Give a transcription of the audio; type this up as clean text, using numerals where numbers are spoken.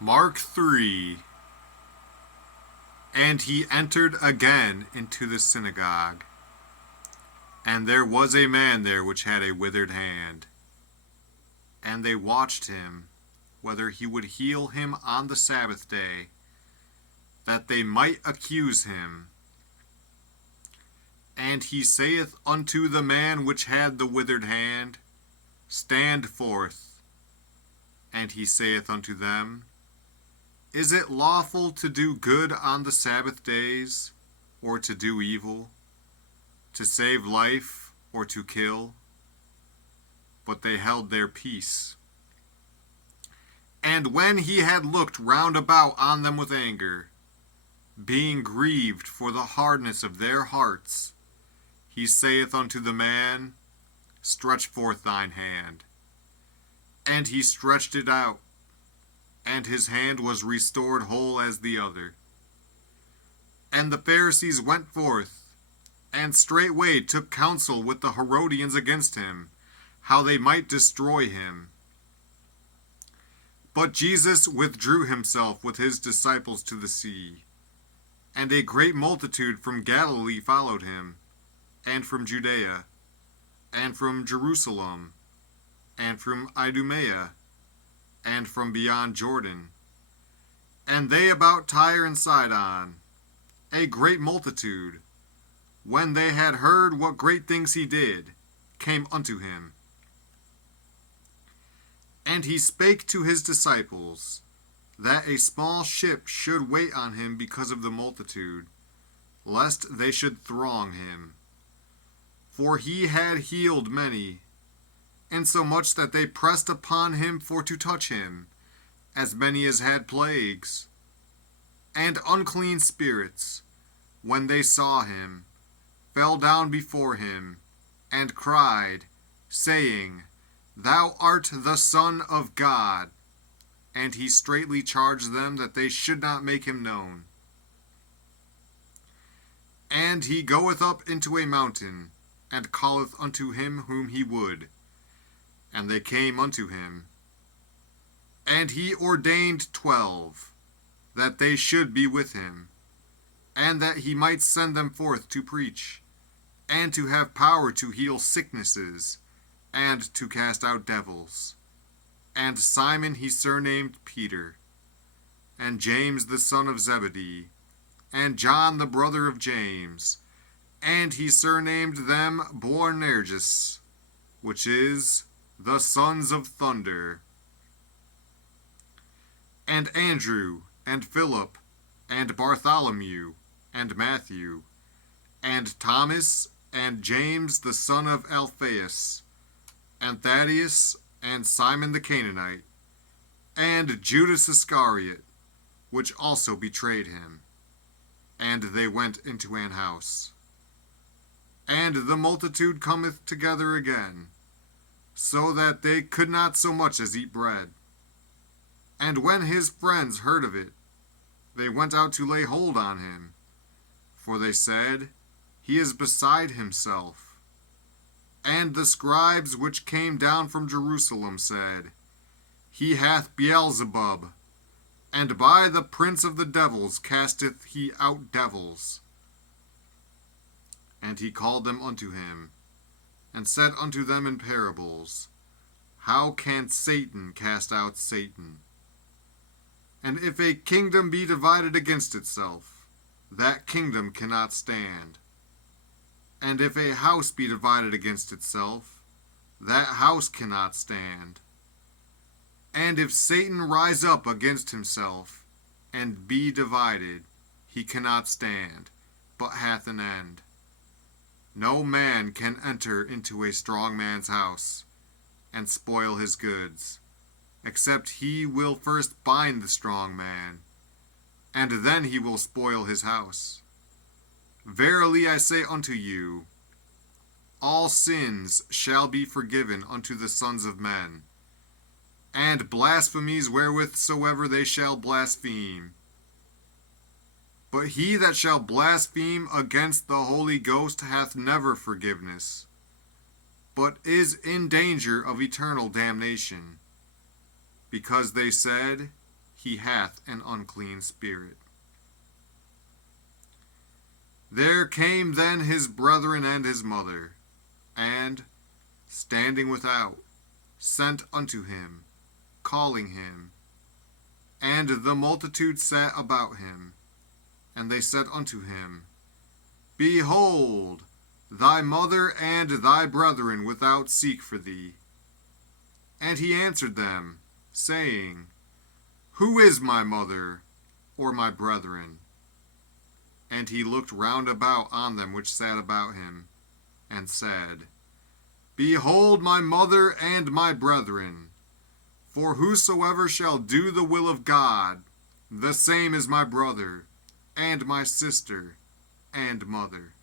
Mark 3. And he entered again into the synagogue. And there was a man there which had a withered hand. And they watched him, whether he would heal him on the Sabbath day, that they might accuse him. And he saith unto the man which had the withered hand, Stand forth. And he saith unto them, Is it lawful to do good on the Sabbath days, or to do evil, to save life, or to kill? But they held their peace. And when he had looked round about on them with anger, being grieved for the hardness of their hearts, he saith unto the man, Stretch forth thine hand. And he stretched it out, and his hand was restored whole as the other. And the Pharisees went forth, and straightway took counsel with the Herodians against him, how they might destroy him. But Jesus withdrew himself with his disciples to the sea, and a great multitude from Galilee followed him, and from Judea, and from Jerusalem, and from Idumea, and from beyond Jordan, and they about Tyre and Sidon, a great multitude, when they had heard what great things he did, came unto him. And he spake to his disciples, that a small ship should wait on him because of the multitude, lest they should throng him. For he had healed many, insomuch that they pressed upon him for to touch him, as many as had plagues. And unclean spirits, when they saw him, fell down before him, and cried, saying, Thou art the Son of God. And he straitly charged them that they should not make him known. And he goeth up into a mountain, and calleth unto him whom he would. And they came unto him. And he ordained 12, that they should be with him, and that he might send them forth to preach, and to have power to heal sicknesses, and to cast out devils. And Simon he surnamed Peter, and James the son of Zebedee, and John the brother of James, and he surnamed them Boanerges, which is, the sons of thunder. And Andrew, and Philip, and Bartholomew, and Matthew, and Thomas, and James the son of Alphaeus, and Thaddeus, and Simon the Canaanite, and Judas Iscariot, which also betrayed him. And they went into an house. And the multitude cometh together again, so that they could not so much as eat bread. And when his friends heard of it, they went out to lay hold on him, for they said, He is beside himself. And the scribes which came down from Jerusalem said, He hath Beelzebub, and by the prince of the devils casteth he out devils. And he called them unto him, and said unto them in parables, How can Satan cast out Satan? And if a kingdom be divided against itself, that kingdom cannot stand. And if a house be divided against itself, that house cannot stand. And if Satan rise up against himself, and be divided, he cannot stand, but hath an end. No man can enter into a strong man's house, and spoil his goods, except he will first bind the strong man, and then he will spoil his house. Verily I say unto you, all sins shall be forgiven unto the sons of men, and blasphemies wherewith soever they shall blaspheme. But he that shall blaspheme against the Holy Ghost hath never forgiveness, but is in danger of eternal damnation, because they said, he hath an unclean spirit. There came then his brethren and his mother, and, standing without, sent unto him, calling him. And the multitude sat about him, and they said unto him, Behold, thy mother and thy brethren without seek for thee. And he answered them, saying, Who is my mother, or my brethren? And he looked round about on them which sat about him, and said, Behold my mother and my brethren. For whosoever shall do the will of God, the same is my brother, and my sister, and mother.